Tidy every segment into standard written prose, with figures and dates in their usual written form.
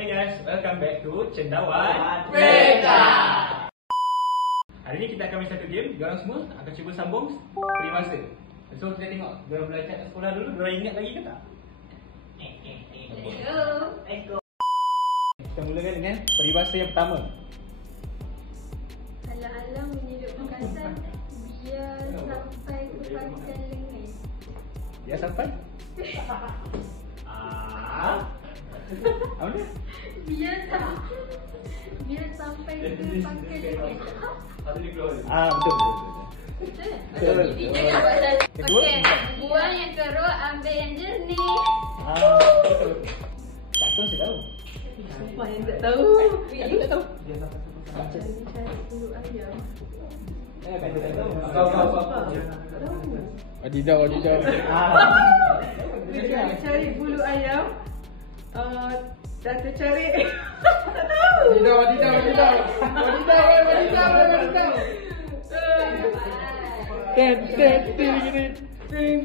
Hi guys, welcome back to Cendawan Merdeka. Hari ni kita akan main satu game. Diorang semua akan cuba sambung peribahasa. So kita tengok diorang belajar kat sekolah dulu, diorang ingat lagi ke tak? Kita mulakan dengan peribahasa yang pertama. Alang-alang menyedut perkataan, biar sampai ke pangkal lengan. Biar sampai? Apa dia? Biar sampai ke pangkal lengan. Betul. Betul? Betul. Kedua? Okey, buang yang keruh, ambil yang jernih. Betul. Tak tahu saya tahu. Sumpah yang tak tahu. Aku tak tahu. Cari bulu ayam. Tak tahu. Adidau. Cari bulu ayam. Dah tercari. Tak tahu. Adidau. Ting.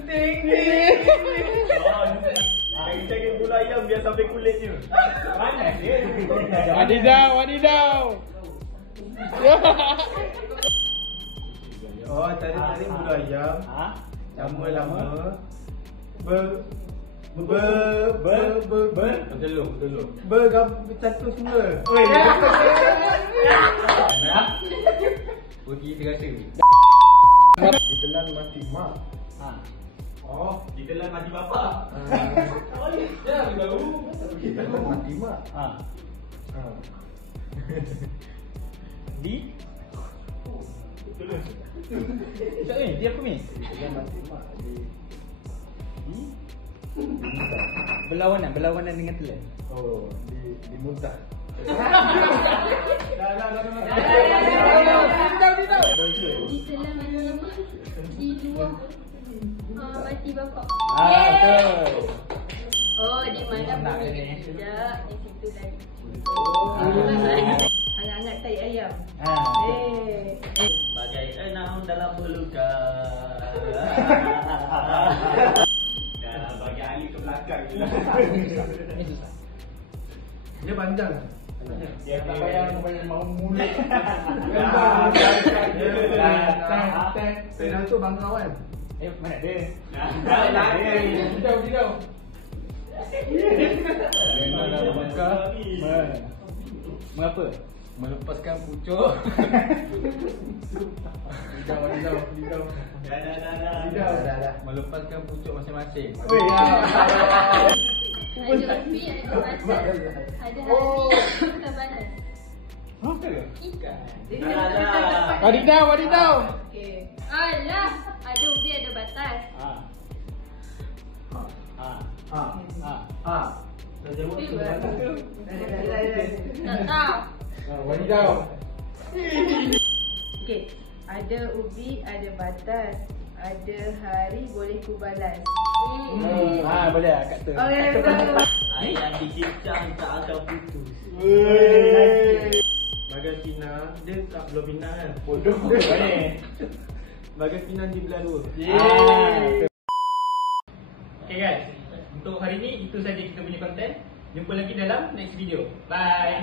Cari bulu ayam biar sampai kulit je. Mana dia? Adidau. Oh, cari bulu ayam. Lama-lama bercampur semula. Oi. Nak? Pergi terasa. Ditelan mati mak. Oh, Ditelan mati bapa. ya tahu. Ditelan mati mak. Di Cak ni, dia apa ni? Ditelan mati mak di Berlawanan dengan telan. oh, di muntah. Ditelan mati mak, di luar mati bapak. Betul. Oh, di mana Nak bunyi? ni. Sekejap, di situ lagi. Hangat-hangat tai ayam. Bagai enam dalam belukan. Bagi Ali ke belakang je. Ini susah. Dia panjang. Dia tak payah mau mulut. Saya tu bangkawan. Mana dia? Didau. Mengapa? Melepaskan pucuk. Didau. Dah. Melepaskan pucuk masing-masing. Ada ubi, ada batas. Ada hari, bukan batas. Apa ke? Ikan. Adidau. Okey. Alah, ada ubi, ada batas. Dah jawab tu. Dah. Tak tahu. Adidau. Okey. Ada ubi, ada batas. Ada hari boleh ku balas. Boleh lah kat tu. Okey, betul. Ayam dikicam tak akan putus. Bagai pinang, dia tak belum pinang kan? Bodoh. Boleh. Bagai pinang di belah dua. Okay guys, untuk hari ni itu saja kita punya konten. Jumpa lagi dalam next video. Bye.